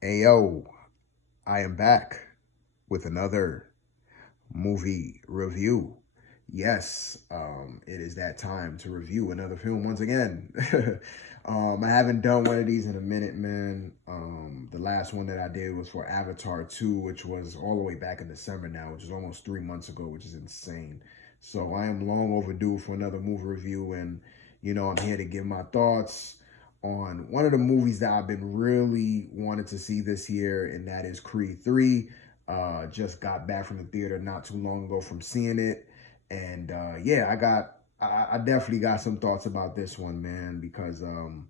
Ayo, I am back with another movie review. Yes, it is that time to review another film once again. I haven't done one of these in a minute, man. The last one that I did was for Avatar 2, which was all the way back in December now, which is almost 3 months ago, which is insane. So I am long overdue for another movie review, and I'm here to give my thoughts on one of the movies that I've been really wanting to see this year, and that is Creed 3. Just got back from the theater not too long ago from seeing it, and yeah, I definitely got some thoughts about this one, man, because I'm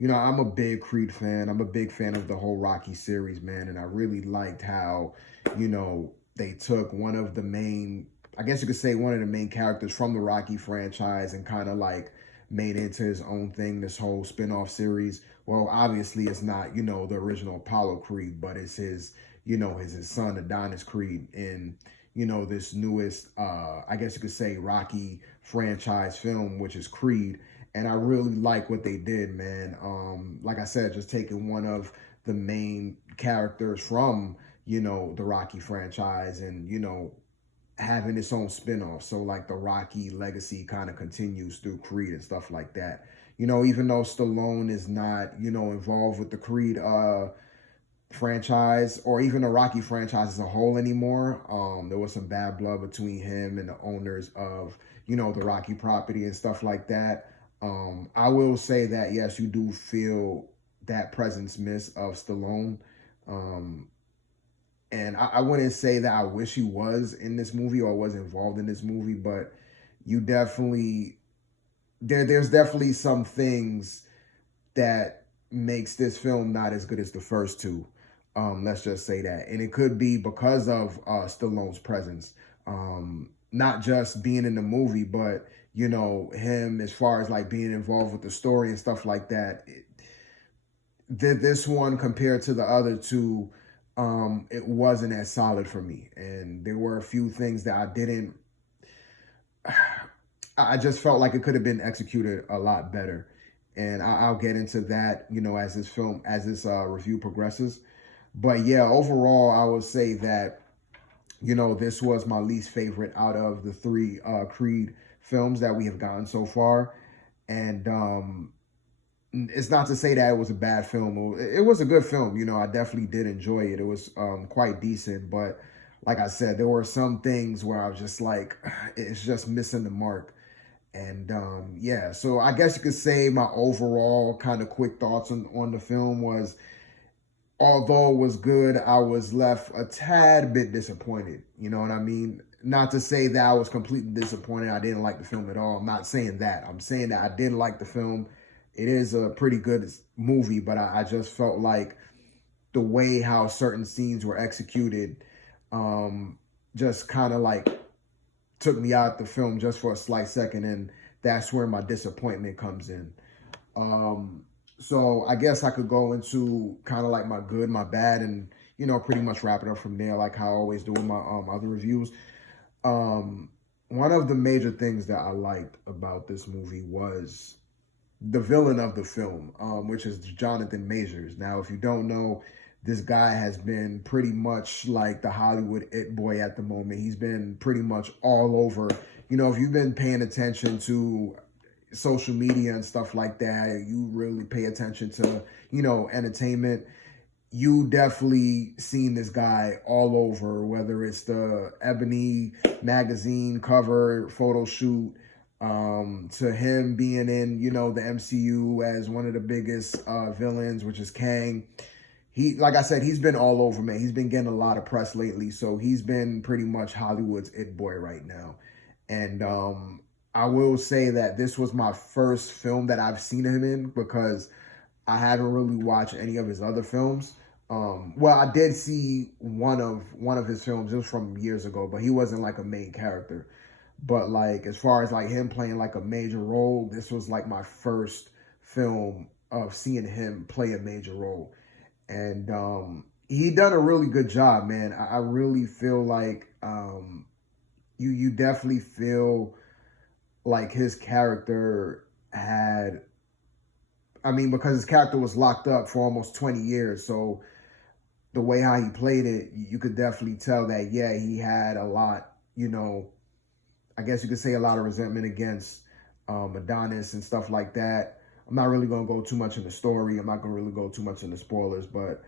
a big Creed fan. I'm a big fan of the whole Rocky series, man, and I really liked how they took one of the main, I guess you could say, one of the main characters from the Rocky franchise and kind of like made into his own thing. This whole spin-off series. Well, obviously it's not the original Apollo Creed, but it's his son Adonis Creed in this newest I guess you could say Rocky franchise film, which is Creed. And I really like what they did, man. Like I said, just taking one of the main characters from the Rocky franchise and having its own spin-off. So like the Rocky legacy kind of continues through Creed and stuff like that. Even though Stallone is not involved with the Creed franchise or even the Rocky franchise as a whole anymore. There was some bad blood between him and the owners of, the Rocky property and stuff like that. I will say that, yes, you do feel that presence miss of Stallone. Um, and I wouldn't say that I wish he was in this movie or was involved in this movie, but you definitely, there's definitely some things that makes this film not as good as the first two. Let's just say that, and it could be because of Stallone's presence, not just being in the movie, but him as far as like being involved with the story and stuff like that. This one compared to the other two, it wasn't as solid for me, and there were a few things that I didn't. I just felt like it could have been executed a lot better, and I'll get into that, as this review progresses. But yeah, overall, I would say that this was my least favorite out of the three Creed films that we have gotten so far, and it's not to say that it was a bad film. It was a good film. I definitely did enjoy it. It was quite decent, but like I said, there were some things where I was just like, it's just missing the mark. And yeah, so I guess you could say my overall kind of quick thoughts on the film was, although it was good, I was left a tad bit disappointed. You know what I mean? Not to say that I was completely disappointed. I didn't like the film at all. I'm not saying that. I'm saying that I didn't like the film. It is a pretty good movie, but I just felt like the way how certain scenes were executed just kind of like took me out the film just for a slight second, and that's where my disappointment comes in. Um, so I guess I could go into kind of like my good, my bad, and pretty much wrap it up from there, like how I always do in my other reviews. Um, One of the major things that I liked about this movie was the villain of the film, which is Jonathan Majors. Now, if you don't know, this guy has been pretty much like the Hollywood it boy at the moment. He's been pretty much all over. If you've been paying attention to social media and stuff like that, you really pay attention to, entertainment, you definitely seen this guy all over, whether it's the Ebony magazine cover photo shoot, to him being in, the MCU as one of the biggest villains, which is Kang. He, like I said, he's been all over, man. He's been getting a lot of press lately, so he's been pretty much Hollywood's it boy right now. And I will say that this was my first film that I've seen him in, because I haven't really watched any of his other films. Well, I did see one of his films. It was from years ago, but he wasn't like a main character. But like as far as like him playing like a major role, this was like my first film of seeing him play a major role, and he done a really good job, man. I really feel like you definitely feel like his character had, I mean, because his character was locked up for almost 20 years. So the way how he played it, you could definitely tell that, yeah, he had a lot, you know, I guess you could say a lot of resentment against Adonis and stuff like that. I'm not really going to go too much in the story. I'm not going to really go too much in the spoilers, but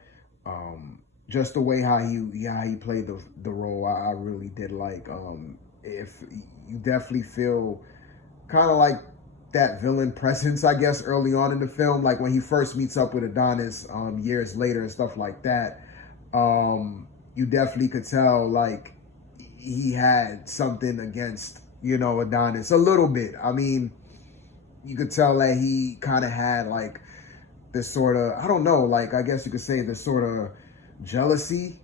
just the way how he played the role, I really did like. If you definitely feel kind of like that villain presence, I guess, early on in the film, like when he first meets up with Adonis years later and stuff like that. You definitely could tell like he had something against, you know, Adonis a little bit. I mean, you could tell that he kind of had like this sort of, I don't know, like I guess you could say this sort of jealousy,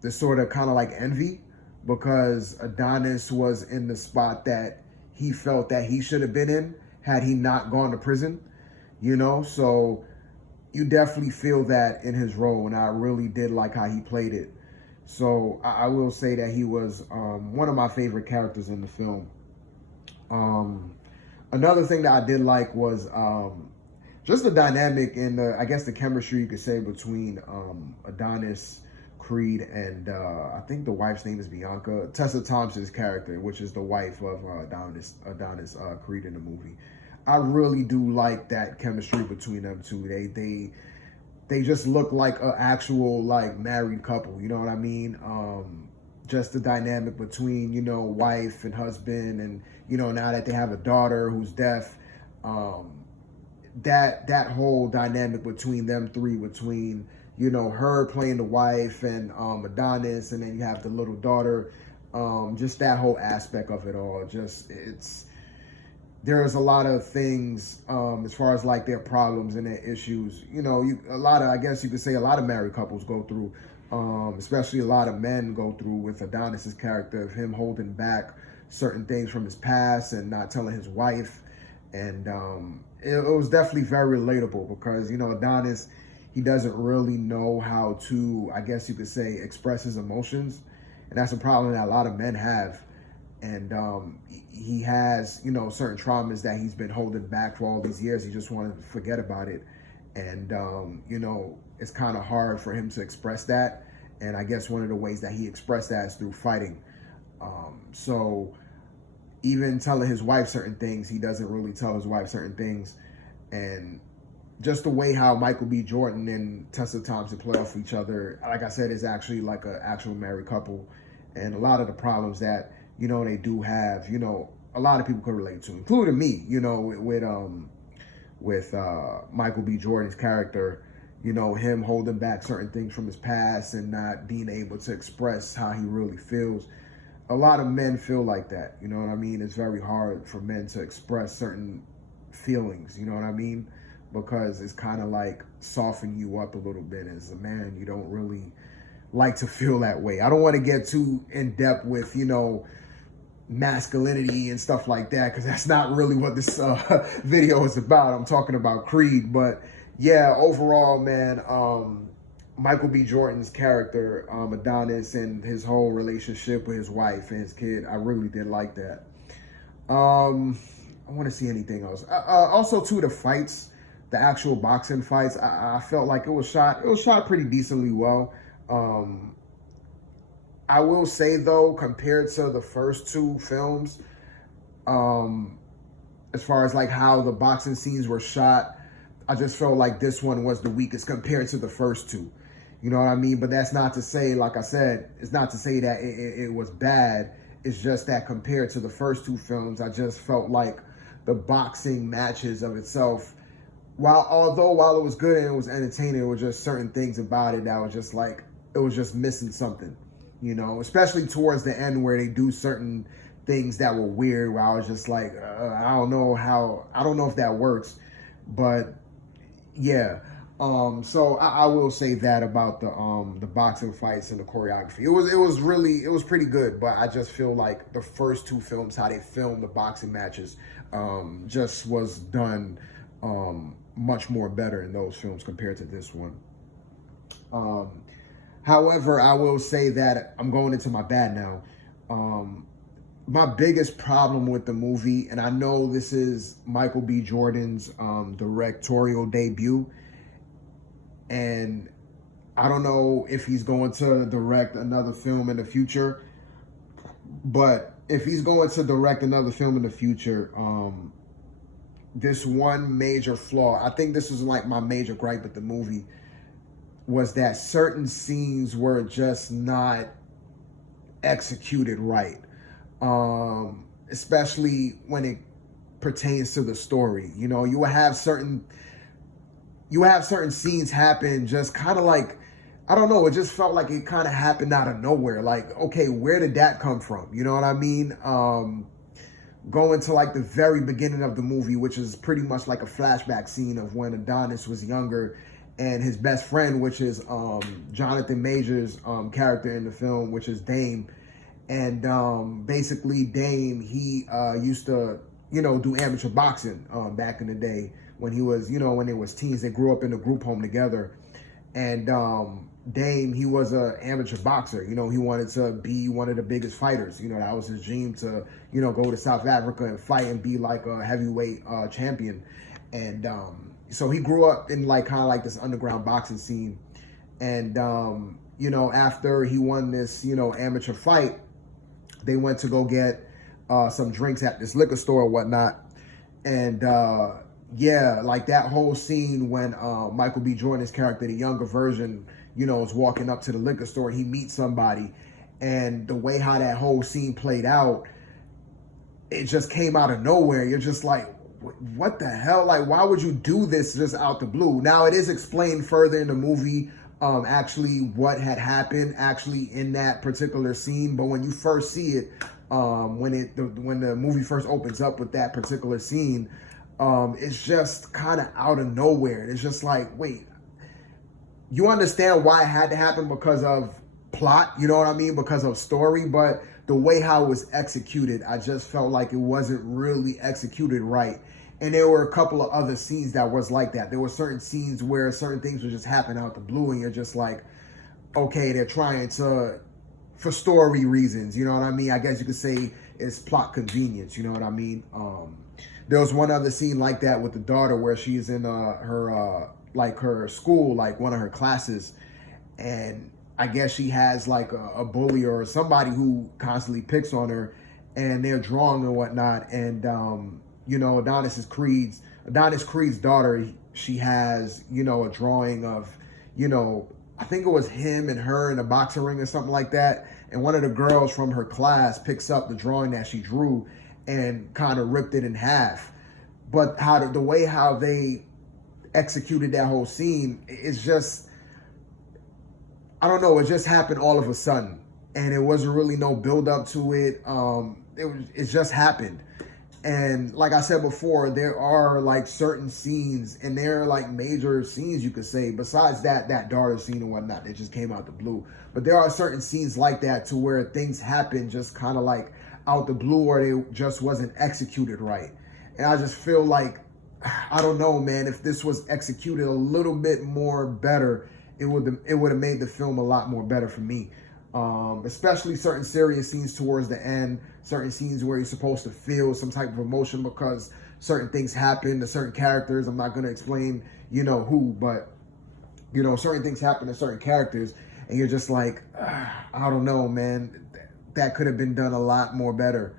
this sort of kind of like envy, because Adonis was in the spot that he felt that he should have been in had he not gone to prison, you know? So you definitely feel that in his role, and I really did like how he played it. So I will say that he was one of my favorite characters in the film. Another thing that I did like was just the dynamic and I guess the chemistry you could say between Adonis Creed and I think the wife's name is Bianca, Tessa Thompson's character, which is the wife of Adonis Creed in the movie. I really do like that chemistry between them two. They just look like an actual like married couple. You know what I mean? Just the dynamic between, you know, wife and husband, and you know, now that they have a daughter who's deaf, that whole dynamic between them three, between, you know, her playing the wife and Adonis, and then you have the little daughter, just that whole aspect of it all. Just there's a lot of things as far as like their problems and their issues. You know, I guess you could say a lot of married couples go through, especially a lot of men go through with Adonis's character, of him holding back certain things from his past and not telling his wife. And it was definitely very relatable because, you know, Adonis, he doesn't really know how to, I guess you could say, express his emotions. And that's a problem that a lot of men have. And he has, you know, certain traumas that he's been holding back for all these years. He just wanted to forget about it. And, you know, it's kind of hard for him to express that. And I guess one of the ways that he expressed that is through fighting. So even telling his wife certain things, he doesn't really tell his wife certain things. And just the way how Michael B. Jordan and Tessa Thompson play off each other, like I said, is actually like an actual married couple. And a lot of the problems that, you know, they do have, you know, a lot of people could relate to, including me, you know, with Michael B. Jordan's character, you know, him holding back certain things from his past and not being able to express how he really feels. A lot of men feel like that, you know what I mean? It's very hard for men to express certain feelings, you know what I mean? Because it's kind of like soften you up a little bit. As a man, you don't really like to feel that way. I don't want to get too in depth with, you know, masculinity and stuff like that, because that's not really what this video is about. I'm talking about Creed. But yeah, overall, man, Michael B. Jordan's character, Adonis, and his whole relationship with his wife and his kid, I really did like that. I want to see anything else. Also, too, the fights, the actual boxing fights, I felt like it was shot pretty decently well. I will say, though, compared to the first two films, as far as like how the boxing scenes were shot, I just felt like this one was the weakest compared to the first two. You know what I mean? But that's not to say, like I said, it's not to say that it was bad. It's just that compared to the first two films, I just felt like the boxing matches of itself, while it was good and it was entertaining, it was just certain things about it that was just like, it was just missing something, you know, especially towards the end where they do certain things that were weird, where I was just like, I don't know if that works, but yeah. So I will say that about the boxing fights and the choreography. It was pretty good, but I just feel like the first two films, how they filmed the boxing matches, just was done much more better in those films compared to this one. However, I will say that I'm going into my bad now. My biggest problem with the movie, and I know this is Michael B. Jordan's directorial debut, and I don't know if he's going to direct another film in the future, but if he's going to direct another film in the future, this one major flaw, I think this was like my major gripe with the movie, was that certain scenes were just not executed right. Especially when it pertains to the story. You know, you have certain scenes happen just kind of like, I don't know, it just felt like it kind of happened out of nowhere. Like, okay, where did that come from? You know what I mean? Going to like the very beginning of the movie, which is pretty much like a flashback scene of when Adonis was younger, and his best friend, which is Jonathan Majors' character in the film, which is Dame. And basically Dame, he used to, you know, do amateur boxing back in the day when he was, you know, when they was teens. They grew up in a group home together. And Dame, he was an amateur boxer. You know, he wanted to be one of the biggest fighters. You know, that was his dream, to, you know, go to South Africa and fight and be like a heavyweight champion. And so he grew up in like kind of like this underground boxing scene. And, you know, after he won this, you know, amateur fight, they went to go get some drinks at this liquor store or whatnot. And yeah, like that whole scene when Michael B. Jordan's character, the younger version, you know, is walking up to the liquor store, he meets somebody. And the way how that whole scene played out, it just came out of nowhere. You're just like, what the hell? Like, why would you do this just out the blue? Now, it is explained further in the movie, actually what had happened actually in that particular scene. But when you first see it, when the movie first opens up with that particular scene, it's just kind of out of nowhere. It's just like, wait, you understand why it had to happen because of plot, you know what I mean? Because of story, but the way how it was executed, I just felt like it wasn't really executed right. And there were a couple of other scenes that was like that. There were certain scenes where certain things would just happen out the blue, and you're just like, okay, they're trying to, for story reasons, you know what I mean? I guess you could say it's plot convenience, you know what I mean? There was one other scene like that with the daughter where she's in her school, like one of her classes, and I guess she has like a bully or somebody who constantly picks on her, and they're drawing and whatnot. And you know, Adonis Creed's daughter, she has, you know, a drawing of, you know, I think it was him and her in a boxing ring or something like that. And one of the girls from her class picks up the drawing that she drew and kind of ripped it in half. But the way how they executed that whole scene, it's just, I don't know, it just happened all of a sudden, and it wasn't really no build up to it. It just happened. And like I said before, there are like certain scenes, and they're like major scenes, you could say, besides that daughter scene and whatnot that just came out the blue. But there are certain scenes like that to where things happen just kind of like out the blue, or they just wasn't executed right. And I just feel like, I don't know, man, if this was executed a little bit more better, it would have made the film a lot more better for me. Especially certain serious scenes towards the end, certain scenes where you're supposed to feel some type of emotion because certain things happen to certain characters. I'm not going to explain, you know, who, but, you know, certain things happen to certain characters, and you're just like, I don't know, man, that could have been done a lot more better.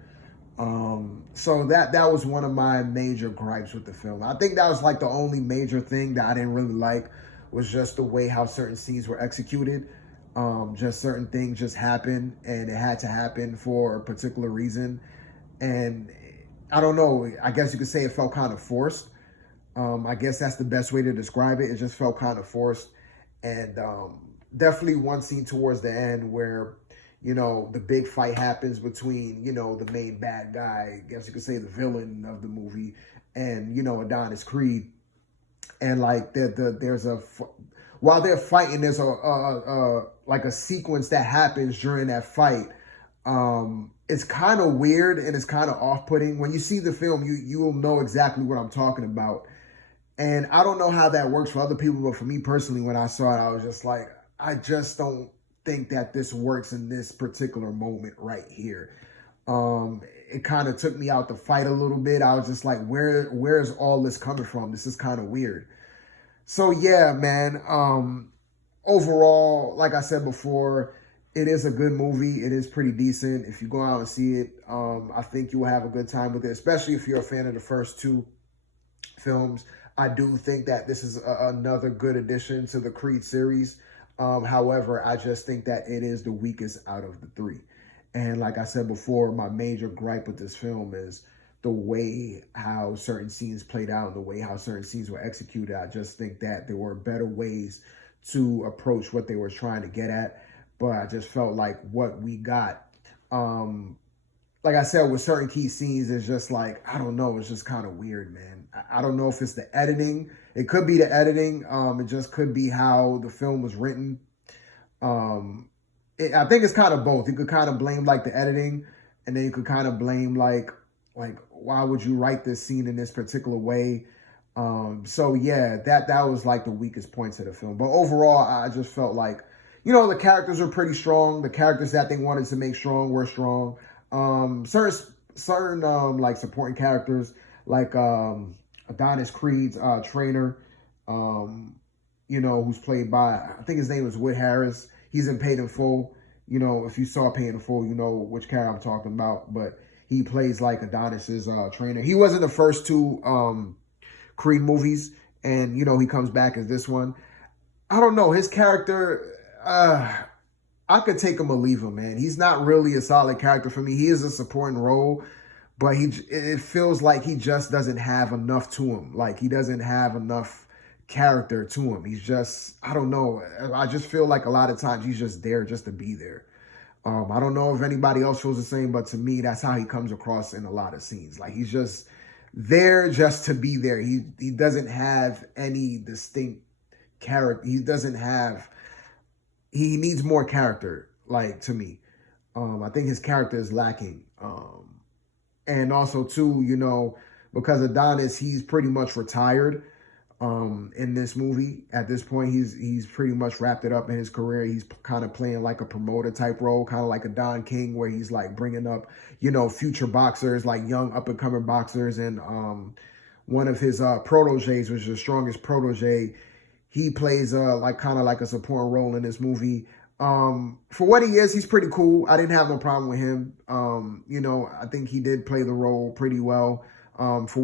So that was one of my major gripes with the film. I think that was like the only major thing that I didn't really like, was just the way how certain scenes were executed. Just certain things just happened, and it had to happen for a particular reason. And I don't know, I guess you could say it felt kind of forced. I guess that's the best way to describe it. It just felt kind of forced. And definitely one scene towards the end where, you know, the big fight happens between, you know, the main bad guy, I guess you could say the villain of the movie, and, you know, Adonis Creed. And like there's while they're fighting, there's like a sequence that happens during that fight. It's kind of weird, and it's kind of off-putting. When you see the film, you will know exactly what I'm talking about. And I don't know how that works for other people, but for me personally, when I saw it, I was just like, I just don't think that this works in this particular moment right here. It kind of took me out the fight a little bit. I was just like, where is all this coming from? This is kind of weird. So yeah, man. overall, like I said before, it is a good movie. It is pretty decent. If you go out and see it, I think you will have a good time with it, especially if you're a fan of the first two films. I do think that this is another good addition to the Creed series. However, I just think that it is the weakest out of the three. And like I said before, my major gripe with this film is the way how certain scenes played out, the way how certain scenes were executed. I just think that there were better ways to approach what they were trying to get at. But I just felt like what we got, like I said, with certain key scenes, it's just like, I don't know, it's just kind of weird, man. I don't know if it's the editing. It could be the editing. It just could be how the film was written. I think it's kind of both. You could kind of blame like the editing, and then you could kind of blame like why would you write this scene in this particular way? So yeah, that was like the weakest points of the film. But overall, I just felt like, the characters are pretty strong. The characters that they wanted to make strong were strong. Certain like supporting characters like Adonis Creed's trainer, who's played by, I think his name is Wood Harris. He's in Paid in Full. If you saw Paid in Full, you know which character I'm talking about. But he plays like Adonis's trainer. He was in the first two Creed movies, and he comes back as this one. I don't know, his character. I could take him or leave him, man. He's not really a solid character for me. He is a supporting role, but it feels like he just doesn't have enough to him. Like he doesn't have enough character to him. He's just, I don't know. I just feel like a lot of times he's just there just to be there. I don't know if anybody else feels the same, but to me, that's how he comes across in a lot of scenes. Like he's just there just to be there. He doesn't have any distinct character. He needs more character, like, to me. I think his character is lacking. And also, too, because Adonis, he's pretty much retired in this movie. At this point, he's pretty much wrapped it up in his career. He's kind of playing like a promoter type role, kind of like a Don King, where he's like bringing up, future boxers, like young up-and-coming boxers. And one of his proteges, which is the strongest protege, he plays kind of like a supporting role in this movie. For what he is, he's pretty cool. I didn't have no problem with him. I think he did play the role pretty well. For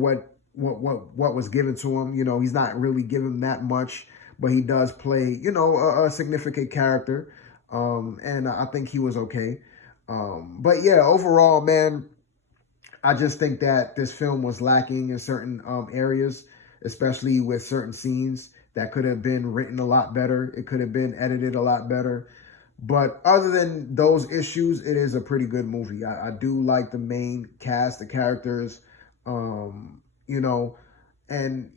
what was given to him. He's not really given that much, but he does play, a significant character. And I think he was okay. But yeah, overall, man, I just think that this film was lacking in certain areas, especially with certain scenes that could have been written a lot better. It could have been edited a lot better. But other than those issues, it is a pretty good movie. I do like the main cast, the characters, and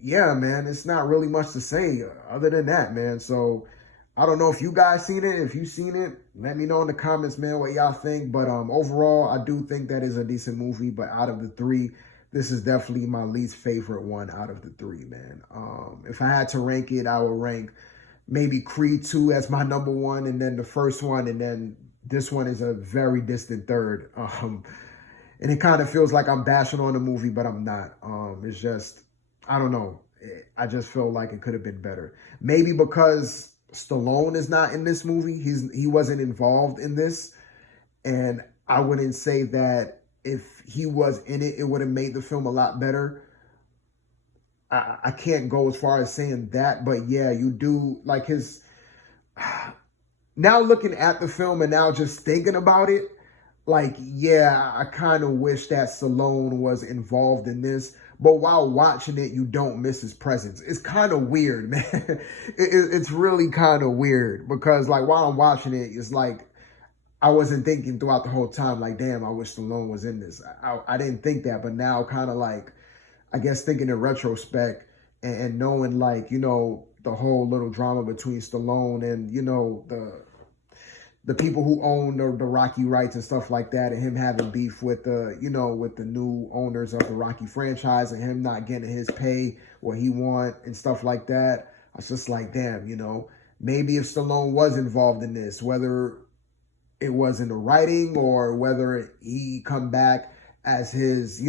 yeah, man, it's not really much to say other than that, man. So I don't know if you guys seen it. If you've seen it, let me know in the comments, man, what y'all think. But overall, I do think that is a decent movie. But out of the three, this is definitely my least favorite one out of the three, man. If I had to rank it, I would rank maybe Creed 2 as my number one, and then the first one, and then this one is a very distant third. And it kind of feels like I'm bashing on the movie, but I'm not. It's just, I don't know. I just feel like it could have been better. Maybe because Stallone is not in this movie. He wasn't involved in this. And I wouldn't say that if he was in it, it would have made the film a lot better. I can't go as far as saying that, but yeah, you do like his. Now looking at the film and now just thinking about it, like, yeah, I kind of wish that Stallone was involved in this. But while watching it, you don't miss his presence. It's kind of weird, man. It's really kind of weird because, like, while I'm watching it, it's like I wasn't thinking throughout the whole time, like, damn, I wish Stallone was in this. I didn't think that, but now kind of like, I guess thinking in retrospect and knowing, like, the whole little drama between Stallone and, the people who own the Rocky rights and stuff like that, and him having beef with the new owners of the Rocky franchise and him not getting his pay, what he want and stuff like that. I was just like, damn, maybe if Stallone was involved in this, whether it was in the writing or whether he come back as his,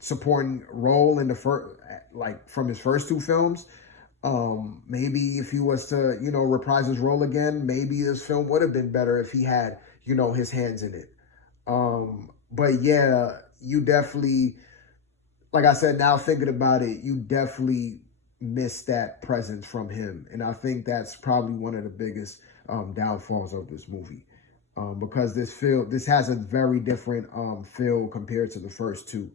supporting role in the first, like from his first two films, Maybe if he was to, reprise his role again, maybe this film would have been better if he had, his hands in it. But yeah, you definitely, like I said, now thinking about it, you definitely miss that presence from him. And I think that's probably one of the biggest downfalls of this movie. Because this has a very different feel compared to the first two.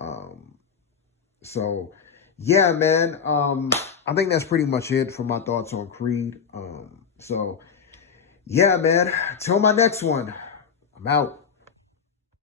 Um, so yeah, man. I think that's pretty much it for my thoughts on Creed. So yeah, man. Till my next one. I'm out.